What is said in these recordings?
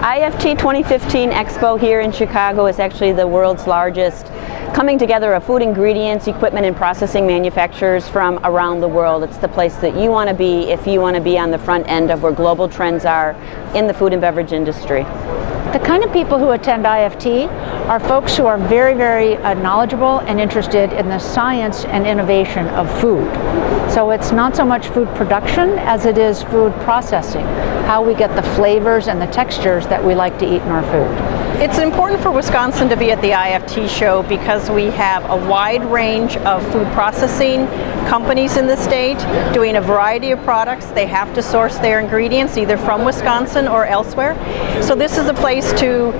IFT 2015 Expo here in Chicago is actually the world's largest coming together of food ingredients, equipment, and processing manufacturers from around the world. It's the place that you want to be if you want to be on the front end of where global trends are in the food and beverage industry. The kind of people who attend IFT are folks who are very, very knowledgeable and interested in the science and innovation of food. So it's not so much food production as it is food processing, how we get the flavors and the textures that we like to eat in our food. It's important for Wisconsin to be at the IFT show because we have a wide range of food processing companies in the state doing a variety of products. They have to source their ingredients either from Wisconsin or elsewhere. So this is a place to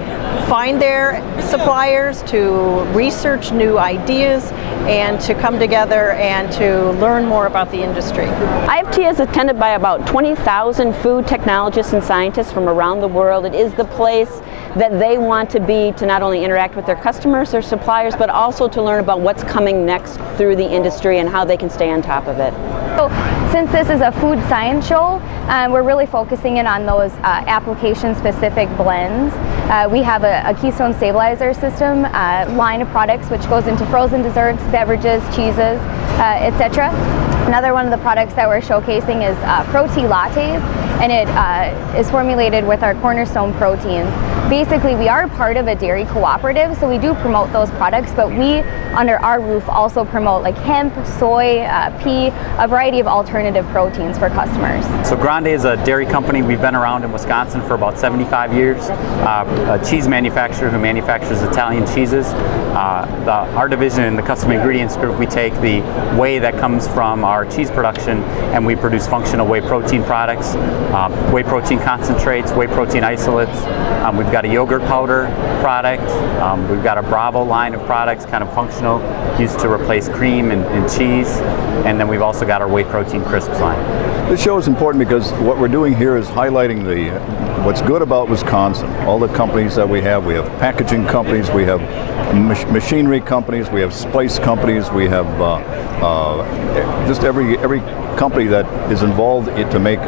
find their suppliers, to research new ideas, and to come together and to learn more about the industry. IFT is attended by about 20,000 food technologists and scientists from around the world. It is the place that they want to be to not only interact with their customers, their suppliers, but also to learn about what's coming next through the industry and how they can stay on top of it. So since this is a food science show, we're really focusing in on those application-specific blends. We have a Keystone Stabilizer System line of products which goes into frozen desserts, beverages, cheeses, etc. Another one of the products that we're showcasing is protein lattes, and it is formulated with our cornerstone proteins. Basically, we are part of a dairy cooperative, so we do promote those products, but we, under our roof, also promote like hemp, soy, pea, a variety of alternative proteins for customers. So Grande is a dairy company. We've been around in Wisconsin for about 75 years. A cheese manufacturer who manufactures Italian cheeses. Our division in the custom ingredients group, we take the whey that comes from our cheese production and we produce functional whey protein products, whey protein concentrates, whey protein isolates. We've got a yogurt powder product. We've got a Bravo line of products, kind of functional, used to replace cream and cheese. And then we've also got our whey protein crisps line. This show is important because what we're doing here is highlighting what's good about Wisconsin. All the companies that we have packaging companies, we have machinery companies, we have spice companies, we have just every company that is involved to make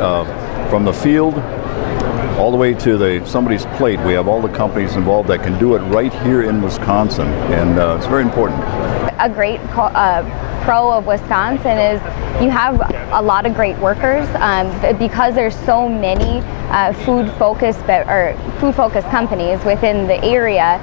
from the field all the way to somebody's plate. We have all the companies involved that can do it right here in Wisconsin, and it's very important. A great pro of Wisconsin is you have a lot of great workers because there's so many food-focused companies within the area.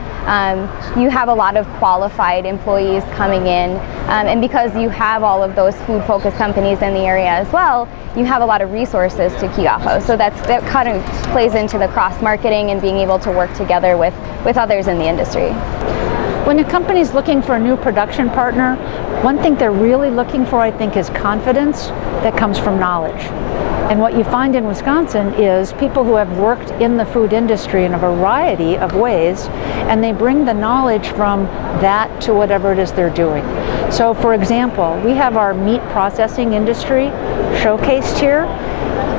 You have a lot of qualified employees coming in, and because you have all of those food-focused companies in the area as well, you have a lot of resources to key off of. So that kind of plays into the cross-marketing and being able to work together with others in the industry. When a company's looking for a new production partner, one thing they're really looking for, I think, is confidence that comes from knowledge. And what you find in Wisconsin is people who have worked in the food industry in a variety of ways, and they bring the knowledge from that to whatever it is they're doing. So, for example, we have our meat processing industry showcased here,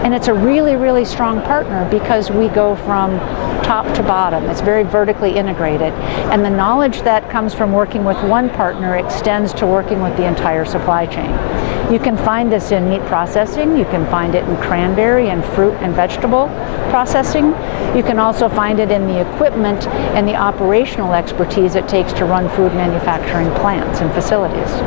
and it's a really, really strong partner because we go from top to bottom. It's very vertically integrated. And the knowledge that comes from working with one partner extends to working with the entire supply chain. You can find this in meat processing. You can find it in cranberry and fruit and vegetable processing. You can also find it in the equipment and the operational expertise it takes to run food manufacturing plants and facilities.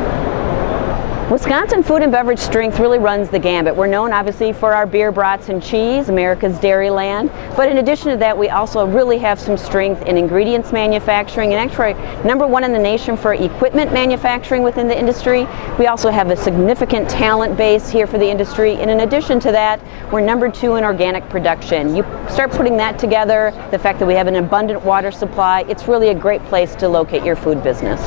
Wisconsin food and beverage strength really runs the gambit. We're known obviously for our beer, brats, and cheese, America's dairy land. But in addition to that, we also really have some strength in ingredients manufacturing, and actually #1 in the nation for equipment manufacturing within the industry. We also have a significant talent base here for the industry, and in addition to that, we're #2 in organic production. You start putting that together, the fact that we have an abundant water supply, it's really a great place to locate your food business.